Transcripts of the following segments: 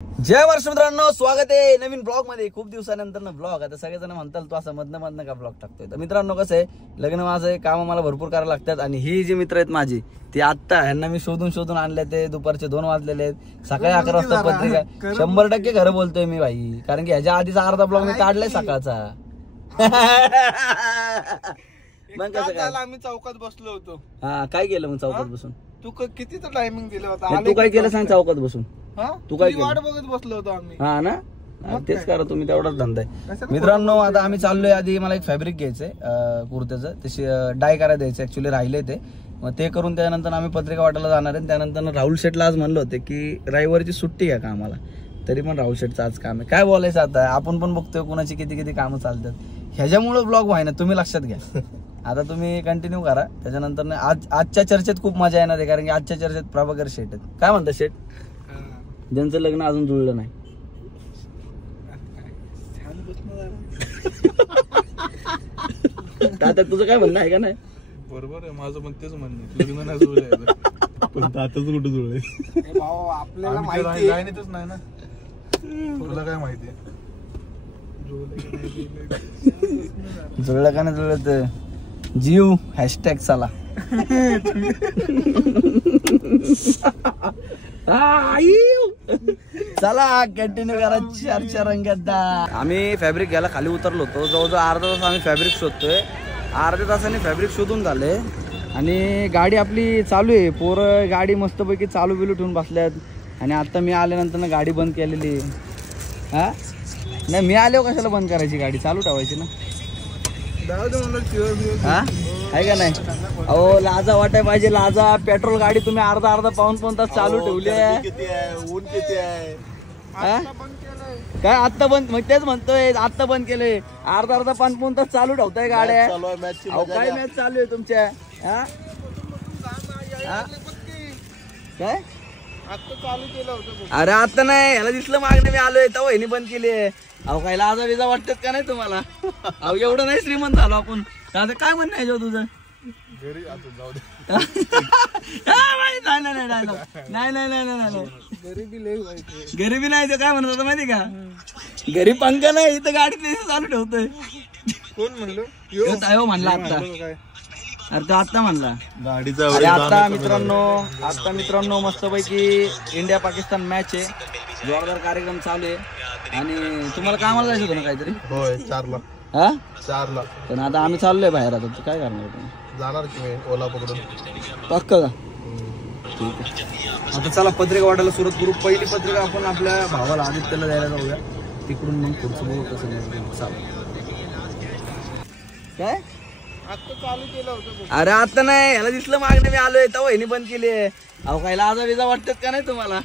जय महाराष्ट्र मित्रांनो, स्वागत आहे नवीन ब्लॉग मध्ये. खूप दिवसानंतर ब्लॉग. आता सगळेजण म्हणतात तू असं मधनं का ब्लॉग टाकतोय. तर मित्रांनो कसं आहे, लग्न माझं काम मला भरपूर करायला लागतात. आणि ही जी मित्र आहेत माझी ती आत्ता ह्यांना मी शोधून आणले. ते दुपारचे 2 वाजलेले आहेत. सकाळी 11 वाजता पत्रिका. 100% खरं बोलतोय मी भाई, कारण की ह्याच्या आधीचा अर्धा ब्लॉग मी काढलाय सकाळचा. मग कसं काय, आम्ही चौकात बसलो होतो. हा काय केलं मग चौकात बसून? तू कितीचा टायमिंग दिला होता? तू काय केलं सांग चौकात बसून? तू काय वाट बघत बसलो होतो आम्ही. हा ना, तेच करा तुम्ही, तेवढाच धंदा आहे मित्रांनो. आता आम्ही चाललोय. आधी मला एक फॅब्रिक घ्यायचंय कुर्त्याचं, ते डाय करायला द्यायचं ऍक्च्युली राहिले ते. मग ते करून त्यानंतर आम्ही पत्रिका वाटायला जाणार आहे. त्यानंतर राहुल शेठला आज म्हणलं होतं की रविवारची सुट्टी आहे का आम्हाला, तरी पण राहुल शेठचं आज काम आहे. काय बोलायचं आता, आपण पण बघतोय कुणाची किती कामं चालतात. ह्याच्यामुळे ब्लॉग व्हाय ना, तुम्ही लक्षात घ्या. आता तुम्ही कंटिन्यू करा. त्याच्यानंतर आजच्या चर्चेत खूप मजा येणार आहे, कारण की आजच्या चर्चेत प्रभाकर शेठ आहेत. काय म्हणतात शेठ, ज्यांचं लग्न अजून जुळलं नाही? आता तुझं काय म्हणणं आहे का नाही? बरोबर आहे, माझं पण तेच म्हणणं आहे. लग्न नाही जुळलं पण आताच कुठं जुळले आपल्याला माहिती नाही ना. तुला काय माहिती जुळलं का नाही जुळलं तर जीव हॅशटॅग चला. चला कंटिन्यू करा. चार रंगात आम्ही फॅब्रिक घ्यायला खाली उतरलो होतो. जवळजवळ अर्धा तास आम्ही फॅब्रिक शोधतोय. अर्ध्या तासाने फॅब्रिक शोधून झाले आणि गाडी आपली चालू आहे. पोरं गाडी मस्तपैकी चालू बिलू ठेवून बसल्यात. आणि आता मी आल्यानंतर ना गाडी बंद केलेली. हा नाही, मी आल्यावर कशाला बंद करायची, गाडी चालू ठेवायची ना. हा आहे का नाही? अहो लाजा वाटाय पाहिजे, लाजा. पेट्रोल गाडी तुम्ही अर्धा पाऊन तास चालू ठेवली आहे. ऊन किती आहे? काय आत्ता बंद? मग तेच म्हणतोय, आत्ता बंद केलंय. अर्धा पाऊन तास चालू ठेवताय गाड्या. काय मॅच चालू आहे तुमच्या? काय चालू केलं होतं? अरे आता नाही, ह्याला दिसलं मागणे मी आलोय तेव्हा ह्यानी बंद केली. अहो काय लाजा विजा वाटतात का नाही तुम्हाला? अहो एवढं नाही श्रीमंत झालो आपण. आता काय म्हणणं आहे तुझं? घरी आता जाऊ दे. नाही गरीबी लई वाईट. गरीबी नाही. काय म्हणत होता माहिती का, गरीब पंखा नाही इथं गाडी चालू ठेवतोय. कोण म्हणलं? म्हणला आता. काय अरे तो आत्ता म्हणला गाडीचा. आता मित्रांनो मस्तपैकी इंडिया पाकिस्तान मॅच आहे. जोरदार कार्यक्रम चालू आहे. आणि तुम्हाला कामाला जायचं होतं ना काहीतरी? होय 4ला. हा 4ला. पण आता आम्ही चाललोय बाहेर. आता तू काय करणार तुम्ही? जाणार की मी ओला पकडून. पक्का का? ठीक आहे. आता चला पत्रिका वाटायला सुरुवात करू. पहिली पत्रिका आपण आपल्या भावाला आदित्यला द्यायला जाऊया. तिकडून मग पुढचं बघू कसं नाही. चालेल. काय आता चालू केलं होतं? अरे आता नाही, ह्याला दिसलं मागणे मी आलोय तेव्हा ह्यानी बंद केली. अहो काय लाजा विजा वाटतात का नाही तुम्हाला?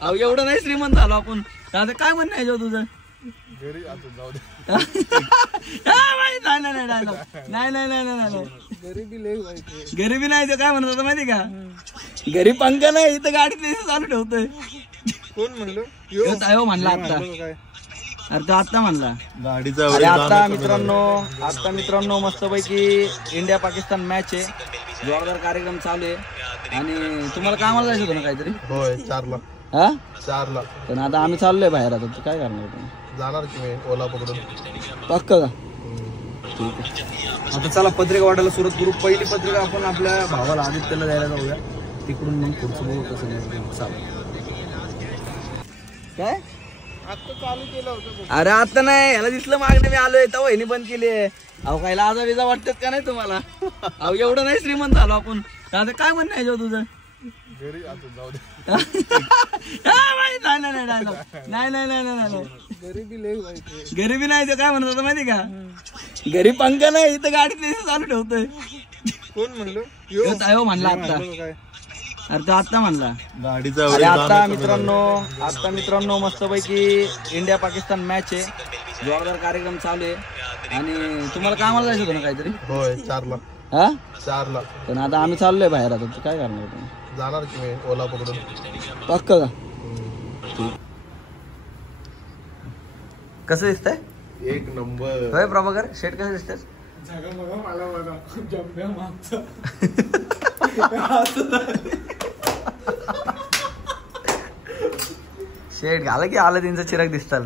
अहो एवढं नाही श्रीमंत झालो आपण. आता काय म्हणणं आहे तुझं? घरी आता जाऊ दे. नाही गरीबी लई वाईट. गरीबी नाही. काय म्हणत होता माहिती का, गरीब पंखा नाही इथं गाडी चालू ठेवतोय. कोण म्हणलं? म्हणला आता. काय? अरे तो आत्ता म्हणला गाडीचा. आता मित्रांनो मस्तपैकी इंडिया पाकिस्तान मॅच आहे. जोरदार कार्यक्रम चालू आहे. आणि तुम्हाला कामाला जायचं होतं ना काहीतरी? होय 4ला. हा 4ला. पण आता आम्ही चाललोय बाहेर. आता तू काय करणार तुम्ही? जाणार की मी ओला पकडून. पक्का का? ठीक आहे. आता चला पत्रिका वाटायला सुरुवात करू. पहिली पत्रिका आपण आपल्या भावाला आदित्यला द्यायला जाऊया. तिकडून मग पुढचं बघू कसं नाही. चालेल. काय आता चालू केलं होतं? अरे आता नाही, ह्याला दिसलं मागणे मी आलोय तेव्हा ह्यानी बंद केली. अहो काय लाजा विजा वाटतात का नाही तुम्हाला? अहो एवढं नाही श्रीमंत झालो आपण. आता काय म्हणणं आहे तुझं? घरी आता जाऊ दे. नाही गरीबी लई वाईट. गरीबी नाही. काय म्हणत होता माहिती का, गरीब पंखा नाही इथं गाडी चालू ठेवतोय. कोण म्हणलं? म्हणला आता. काय? अरे तो आत्ता म्हणला गाडीचा. आता मित्रांनो मस्तपैकी इंडिया पाकिस्तान मॅच आहे. जोरदार कार्यक्रम चालू आहे. आणि तुम्हाला कामाला जायचं होतं ना काहीतरी? होय 4ला. हा 4ला. पण आता आम्ही चाललोय बाहेर. आता तू काय करणार तुम्ही? जाणार की मी ओला पकडून. पक्का का? ठीक. कसं दिसतंय? एक नंबर. होय प्रभाकर शेठ, कसं दिसतंय? शेट घाला की आलं त्यांचं चिराग दिसताल.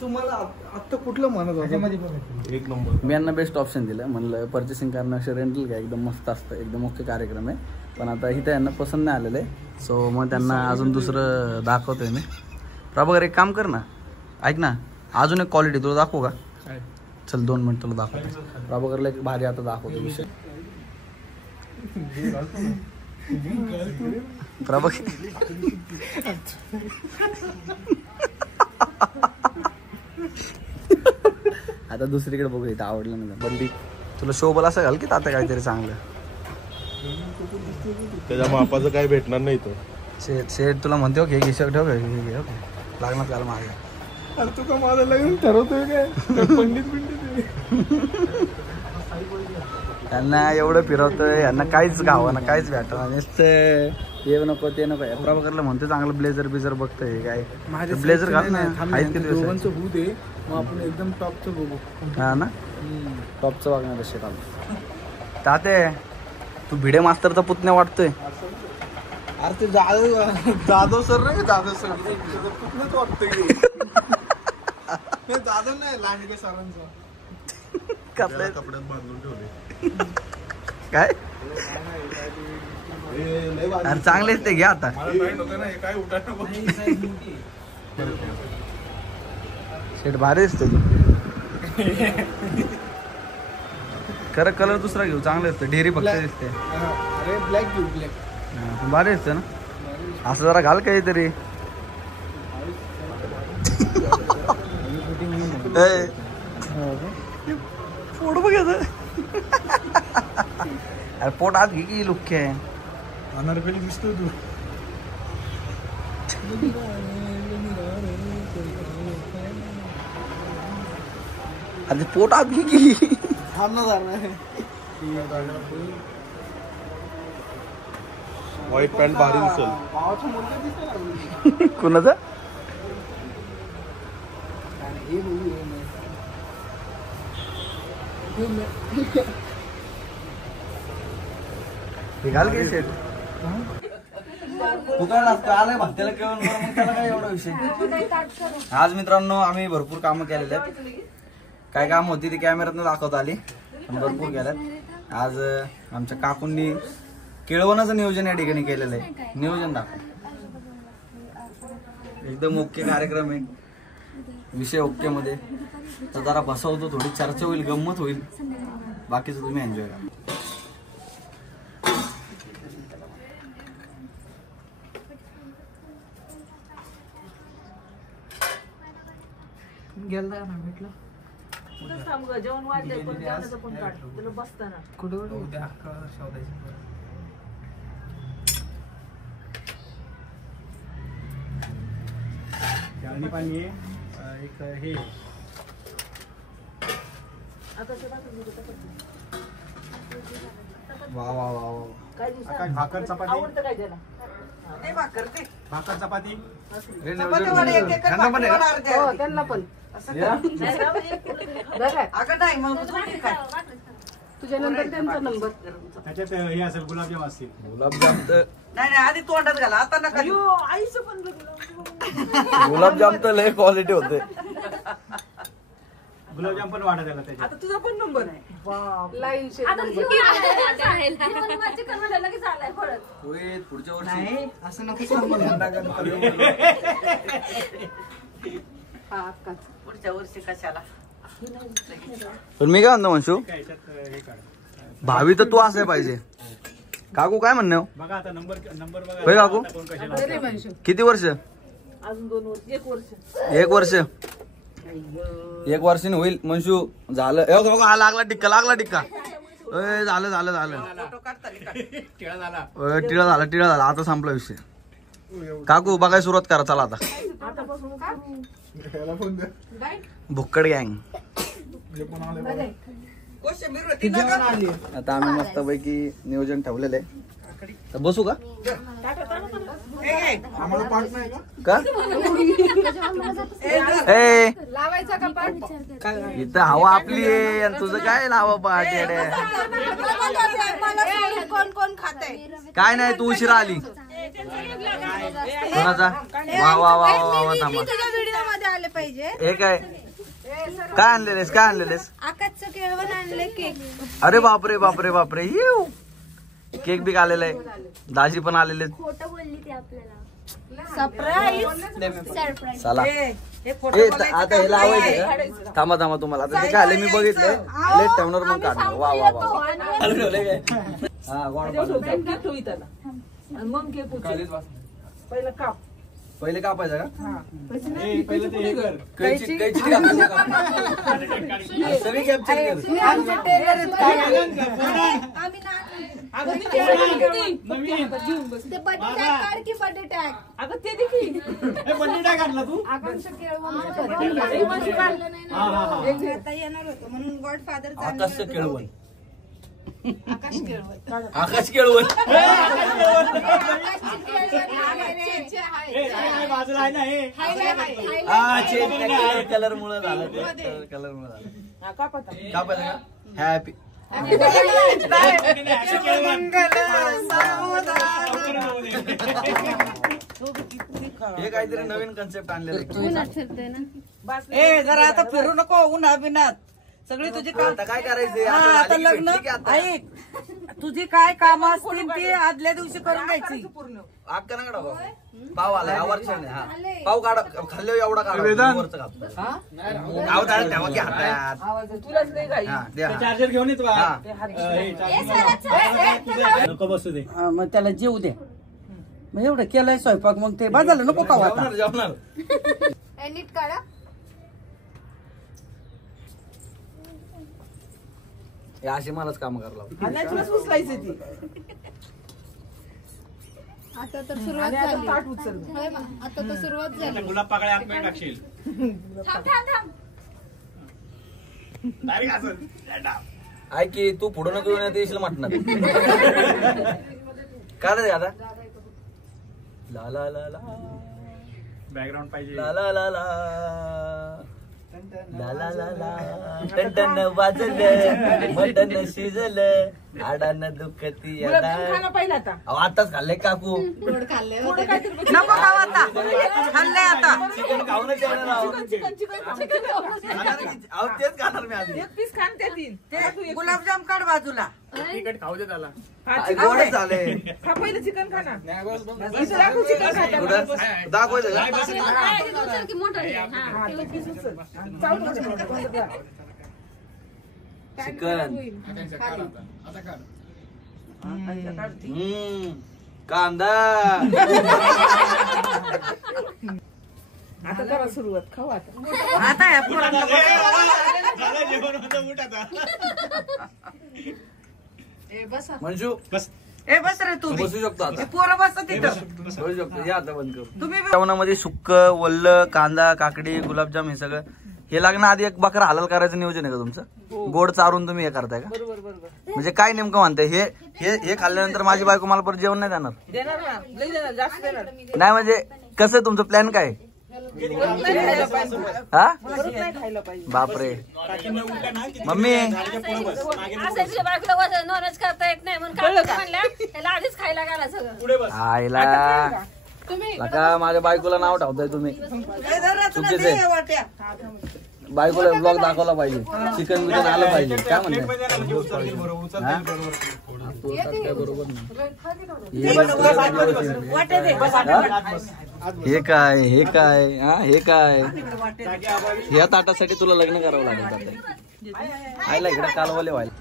तुम्हाला आता कुठलं म्हणत एक नंबर. मी यांना बेस्ट ऑप्शन दिलं, म्हणलं पर्चेसिंग करणं असे रेंटल घ्या, एकदम मस्त असतं, एकदम मुख्य कार्यक्रम आहे. पण आता इथं यांना पसंत नाही आलेलं आहे. सो मग त्यांना अजून दुसरं दाखवतोय मी. प्रभाकर एक काम कर ना, ऐक ना, अजून एक क्वालिटी तुला दाखवू का? चल 2 मिनिट तुला दाखवतो. प्रभाकरला एक भारी आता दाखवतो विषय. प्रभाकर आता दुसरीकडे बघू, इथं आवडलं नाही बंदी. तुला शोभल असं घाल की तात्या काहीतरी चांगलं. त्याच्या मापाचं काय भेटणार नाही तो. शेट तुला म्हणते हो, घे घे ठेव, घे लागणार त्याला मागे. अरे तू का माझं लग्न ठरवतोय काय? पंडित यांना एवढं फिरवतोय, यांना काहीच गावं ना, काहीच भेटणार नुसतं हे नको ते नको. प्रभाकरला म्हणते चांगलं ब्लेझर बिझर बघतोय काय, ब्लेझर घाल ना. आहेत किती दोघांचं होऊ दे, मग आपण एकदम टॉपचं बघू. हा ना, टॉपचं वागणार शेट आलं. ताते तू भिडे मास्तरचा पुतण्या वाटतोय. अरे ते जाधव सर नाही, जाधव सर कुठलंच वाटतंय. जाधव नाही, लांडगे सरांचा कपड्यात बांधून ठेवले. काय अरे चांगलेच ते घ्या आता. काय उठायला शेट भारी दिसते. खरं कलर दुसरा घेऊ, चांगले दिसते. ढेरी फक्त दिसते. अरे ब्लॅक घेऊ, ब्लॅक भारी दिसते ना. असं जरा घाल काहीतरी. पोट बघायचं. अरे पोट आत घे की लुक्के आहे. अनारकली दिसतोय तू. अरे पोट आत घे की. व्हाईट पॅन्ट भारी दिसेल. कुणाचं? घाल की शेट. तू काय लागतो आलाय भक्त्याला केवळ, मग त्याला काय एवढा विषय. आज मित्रांनो आम्ही भरपूर कामं केलेले आहेत. काय काम होती ती कॅमेऱ्यातनं दाखवता आली, पण भरपूर केल्यात. आज आमच्या काकूंनी केळवणाचं नियोजन या ठिकाणी केलेलं आहे. नियोजन दाखव. एकदम ओके कार्यक्रम आहे, विषय ओके मध्ये. तर जरा बसवतो, थोडी चर्चा होईल, गंमत होईल. बाकीचं तुम्ही एन्जॉय करा. जेवण वाढलंय पण जेवणाचं पण काढ तुला बसताना कुठे उद्या शोधायची. पाणी एक हे वा वा वा वा. काय दिवसात भाकर चपाती आवडतं काय त्याला. भाकर चपाती त्यांना पण तुझ्या नंतर त्यांचा नंबर. त्याच्यात हे असेल, गुलाबजाम असतील. गुलाबजाम तर नाही आधी तोंडात घाला, आता नका. आईचं पण गुलाबजाम तर लय क्वालिटी होते. गुलाबजाम पण वाढत त्याला त्याच्यात. आता तुझा पण नंबर आहे. लाईन पुढच्या वर्षी असं नको. पुढच्या वर्षी कशाला. पण मी काय म्हणतो म्हणशू, भावी तर तू असाय पाहिजे. काकू काय म्हणणे हो? बघा आता नंबर बघा. होय काकू, किती वर्ष? अजून 2 वर्ष, 1 वर्ष. 1 वर्ष. 1 वर्षाने होईल म्हणशू. झालं हा लागला टिक्का, लागला टिक्का. झालं झालं झालं. टिळा झाला. आता संपला विषय. काकू बघाय सुरुवात करा. चला आता भुक्कड गँग. आता आम्ही मस्त पैकी नियोजन ठेवलेलं आहे. तर बसू का? का ए लावायचा का पाठ? इथं हवा आपली आहे आणि तुझं काय नाव पाठ? कोण कोण खाते? काय नाही, तू उशिरा आली. कोणाचा? वा वा वा वा वा थांबा. तुझ्या व्हिडिओ मध्ये आले पाहिजे. हे काय काय आणलेलेस? काय आणलेलेस? आकाशचं केळवण आणले केक. अरे बापरे बापरे बापरे. येऊ केक बी आलेला आहे. दाजी पण आलेले. खोटं बोलली ती आपल्याला. सरप्राईज. चला आता हे लावायचं का? थांबा थांबा तुम्हाला आता ते काय आले मी बघितलं. प्लेट ठेवणार मग काढणार. वा वा वा. हा गोड मग घे पहिलं काप. पहिले कापायचं का? कैची सगळी कॅप्चर कर. आमचे टेलर आहेत काय? आम्ही ना ते बटाटे काढ की बटाटे. अगं ते देखील आकांक्षा केळवण आता येणार होतं म्हणून गॉडफादर आकाश केळवण. आकाश केळवण. कलर मुळे झालं. कलर मुळे झालं. कापायचं का? हॅपी हे काहीतरी नवीन कन्सेप्ट आणलेलं जरा आता फिरू नको उन्हा बिनात. सगळी तुझी काम आता काय करायचंय? आता लग्न ऐक तुझी काय काम असतील ती आदल्या दिवशी करून घ्यायची. अक्का ना काढा पाव आलाय आवर्षण. हा पाव काढा खाल्ले एवढा काढा वरचं कापतो. गाव दाळ ठेवा की हातात. तुलाच नाही काही. हा द्या. चार्जर घेऊन येतो हा. नको बसू दे. मग त्याला जेऊ दे. मग एवढं केलंय स्वयंपाक मग ते बाजारला नको का आता. जेवणार नीट काढा. हे अशी मलाच काम करायला नॅचरल उचलायची ती. आता तर सुरुवात झाली. ताट उचल. होय ना? आता तर सुरुवात झाली. गुलाब पाकळे आतमध्ये टाकशील. थांब थांब थांब. ऐक की तू पुढे नको येशील म्हटणार. काय रे आता ला ला ला ला बॅकग्राऊंड पाहिजे. ला ला ला ला ला ला ला ला टन वाजलं मटन शिजलं आडानं दुखती खाणं पहिलं आता. आताच खाल्ले काकू. गोड खाल्ले थोडं होते. काहीतरी नको खाऊ आता खाल्लंय आता. चिकन खाऊनच येणार आहो. चिकन अहो तेच खाणार मी आधी. एक पीस खान त्या तीन. ते गुलाबजाम काढ बाजूला. तिकट खाऊ दे त्याला. हा चिकन गोडच झाले. खा पहिलं चिकन खा ना. इथं दाखव चिकन खाता. कुठं दाखवायचं का? हा ते पीस उचल. चावलं चिकन. चिकन कांदा. आता करा सुरुवात. खाऊ आता. आता या पोरांना झालं जेवण होतं उठ आता. मंजू ए बस रे तू बी. बसू शकतो आता. पोरं बसत तिथं. बसू शकतो. या आता बंद करू. तुम्ही बी- जेवणामध्ये सुक्क वल्ल कांदा काकडी गुलाबजाम हे सगळं. हे लग्नाआधी एक बकरा हलाल करायचं नियोजन आहे का तुमचं? गोड चारून तुम्ही हे करताय का? बरोबर बरोबर. म्हणजे काय नेमकं म्हणताय? हे हे हे खाल्ल्यानंतर माझी बायको मला परत जेवण नाही देणार? देणार ना. लई देणार. जास्त देणार. नाही म्हणजे कसं तुमचं प्लॅन काय? परत नाही खायला पाहिजे. हा परत नाही खायला पाहिजे. बापरे. मम्मी नॉनव्हेज करता येत नाही म्हणून काय म्हणल्या त्याला आधीच खायला घाला सगळं. आईला नका माझ्या बायकोला नाव ठेवताय तुम्ही. ए जरा तुला चुकीचं दे आहे. वाट्या. बायकोला ब्लॉग दाखवला पाहिजे. चिकन बिकन आलं पाहिजे. काय म्हणताय? वाट्या दे. हे काय हे काय हा हे काय या ताटासाठी तुला लग्न करावं लागेल आता. आयला इकडे कालवाले व्हायला.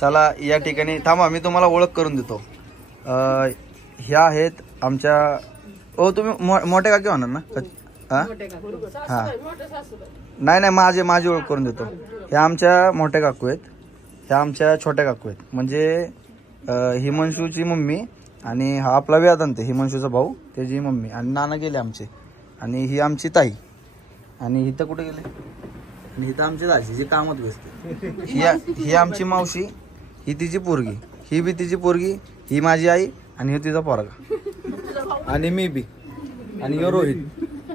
चला या ठिकाणी थांबा मी तुम्हाला ओळख करून देतो. ह्या आहेत आमच्या तुम्ही मोठे काकी होणार ना? हा हा नाही माझी ओळख करून देतो. ह्या आमच्या मोठ्या काकू आहेत. ह्या आमच्या छोट्या काकू आहेत. म्हणजे हिमांशूची मम्मी आणि हा आपला वेदांत हिमांशूचा भाऊ त्याची मम्मी आणि नाना गेले आमचे. आणि ही आमची ताई. आणि इथं कुठे गेले? आणि इथं आमची दाजी जी कामात बसते. ही आमची मावशी. ही तिची पोरगी. ही बी तिची पोरगी. ही माझी आई आणि हे तिचा पोरगा आणि मी बी. आणि यो रोहित.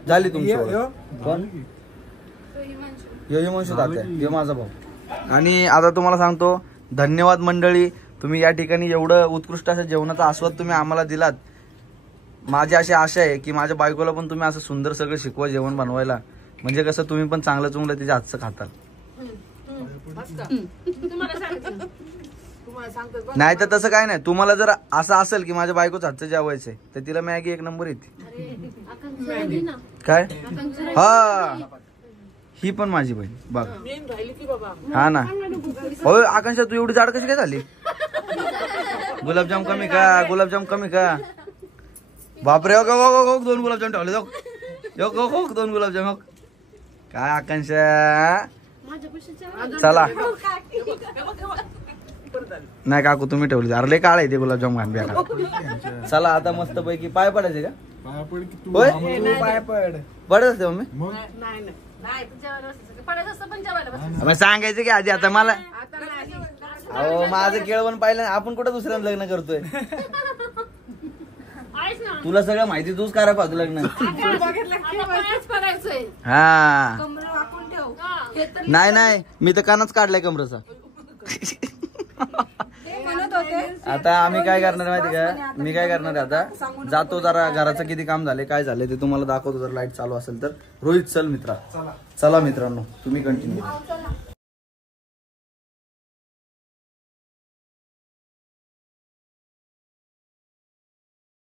झाली तुमची ओळख. कोण? यो हिमांशू तात्या. यो माझा भाऊ. आणि आता तुम्हाला सांगतो धन्यवाद मंडळी. तुम्ही या ठिकाणी एवढं उत्कृष्ट असं जेवणाचा आस्वाद तुम्ही आम्हाला दिलात. माझी अशी आशा आहे की माझ्या बायकोला पण तुम्ही असं सुंदर सगळं शिकवा जेवण बनवायला, म्हणजे कसं तुम्ही पण चांगलं चुंगलं तिच्या हातचं खाताल. तुम्हाला सांगते. नाही तर तसं काय नाही, तुम्हाला जर असं असेल की माझ्या बायकोच हातचं जेवायचंय तर तिला मॅगी एक नंबर येते. काय हा ही पण माझी बहीण बघ. हा ना. हो आकांक्षा तू एवढी जाड कशी काय झाली? गुलाबजाम कमी का, गुलाबजाम कमी का? बापरे, हो 2 गुलाबजाम ठेवले जाऊ. 2 गुलाबजाम. हो काय आकांक्षा, चला नाही काकू तुम्ही ठेवली. अरे काळ आहे ते गुलाबजाम घाण बेकार. चला आता मस्त पैकी पाय पडायचे का? होय पाय पडत असते मम्मी. पडायचं असतं पण जेवायला बस. सांगायचं की आधी आता मला. अहो माझं केळवण पाहिलं, आपण कुठं दुसऱ्यानं लग्न करतोय? आहेच ना. तुला सगळं माहिती, तूच करा पाहतो लग्न. आता पायच पडायचंय. हा कमरं वाकून ठेव. नाही मी तर कानच काढलाय कमरेचा. आता आम्ही काय करणार माहिती का, मी काय करणार आहे आता, जातो जरा घराचं किती काम झाले काय झाले ते तुम्हाला दाखवतो. जर लाईट चालू असेल तर. रोहित चल मित्रा. चला मित्रांनो तुम्ही कंटिन्यू.